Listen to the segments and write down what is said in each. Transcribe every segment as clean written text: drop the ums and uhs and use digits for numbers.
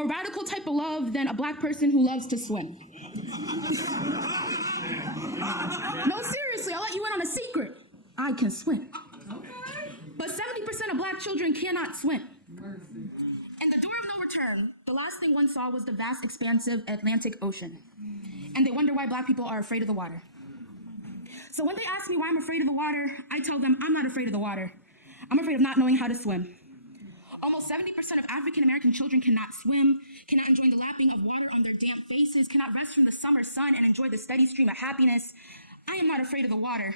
more radical type of love than a black person who loves to swim. No, seriously, I'll let you in on a secret. I can swim. But 70% of black children cannot swim. In The Door of No Return, the last thing one saw was the vast, expansive Atlantic Ocean. And they wonder why black people are afraid of the water. So when they ask me why I'm afraid of the water, I tell them I'm not afraid of the water. I'm afraid of not knowing how to swim. Almost 70% of African American children cannot swim, cannot enjoy the lapping of water on their damp faces, cannot rest from the summer sun and enjoy the steady stream of happiness. I am not afraid of the water.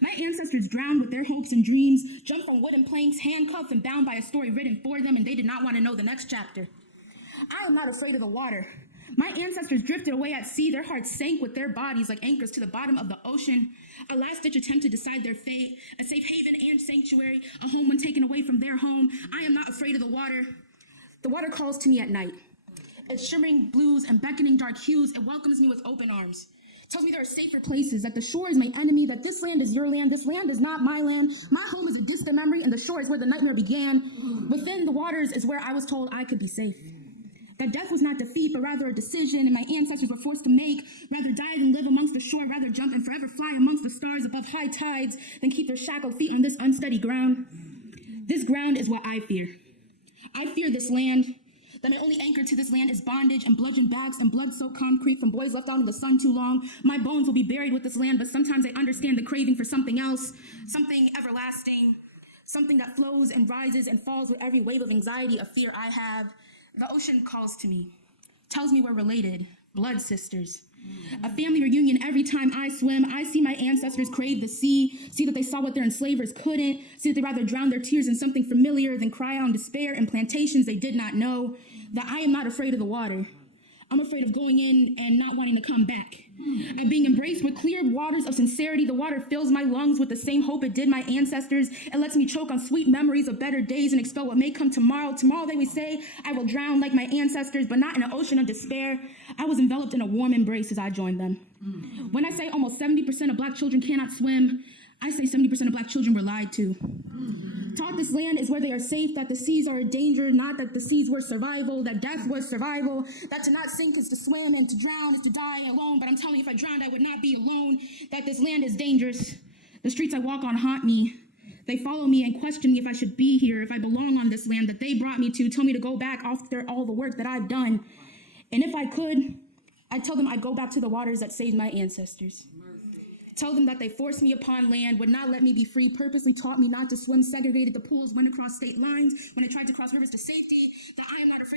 My ancestors drowned with their hopes and dreams, jumped from wooden planks, handcuffed and bound by a story written for them, and they did not want to know the next chapter. I am not afraid of the water. My ancestors drifted away at sea. Their hearts sank with their bodies like anchors to the bottom of the ocean. A last-ditch attempt to decide their fate, a safe haven and sanctuary, a home when taken away from their home. I am not afraid of the water. The water calls to me at night. Its shimmering blues and beckoning dark hues, it welcomes me with open arms. It tells me there are safer places, that the shore is my enemy, that this land is your land, this land is not my land. My home is a distant memory, and the shore is where the nightmare began. Within the waters is where I was told I could be safe. That death was not defeat, but rather a decision, and my ancestors were forced to make. Rather die than live amongst the shore, rather jump and forever fly amongst the stars above high tides, than keep their shackled feet on this unsteady ground. This ground is what I fear. I fear this land, that my only anchor to this land is bondage and bludgeon backs and blood-soaked concrete from boys left out in the sun too long. My bones will be buried with this land, but sometimes I understand the craving for something else, something everlasting, something that flows and rises and falls with every wave of anxiety, of fear I have. The ocean calls to me, tells me we're related, blood sisters. A family reunion every time I swim. I see my ancestors crave the sea, see that they saw what their enslavers couldn't, see that they rather drown their tears in something familiar than cry out in despair in plantations they did not know. That I am not afraid of the water. I'm afraid of going in and not wanting to come back. Of being embraced with clear waters of sincerity. The water fills my lungs with the same hope it did my ancestors. It lets me choke on sweet memories of better days and expel what may come tomorrow. Tomorrow they would say I will drown like my ancestors, but not in an ocean of despair. I was enveloped in a warm embrace as I joined them. When I say almost 70% of black children cannot swim, I say 70% of black children were lied to. Taught this land is where they are safe, that the seas are a danger, not that the seas were survival, that death was survival, that to not sink is to swim and to drown is to die alone. But I'm telling you, if I drowned, I would not be alone, that this land is dangerous. The streets I walk on haunt me. They follow me and question me if I should be here, if I belong on this land that they brought me to, tell me to go back after all the work that I've done. And if I could, I'd tell them I'd go back to the waters that saved my ancestors. Tell them that they forced me upon land, would not let me be free, purposely taught me not to swim, segregated the pools, went across state lines when I tried to cross rivers to safety, that I am not afraid of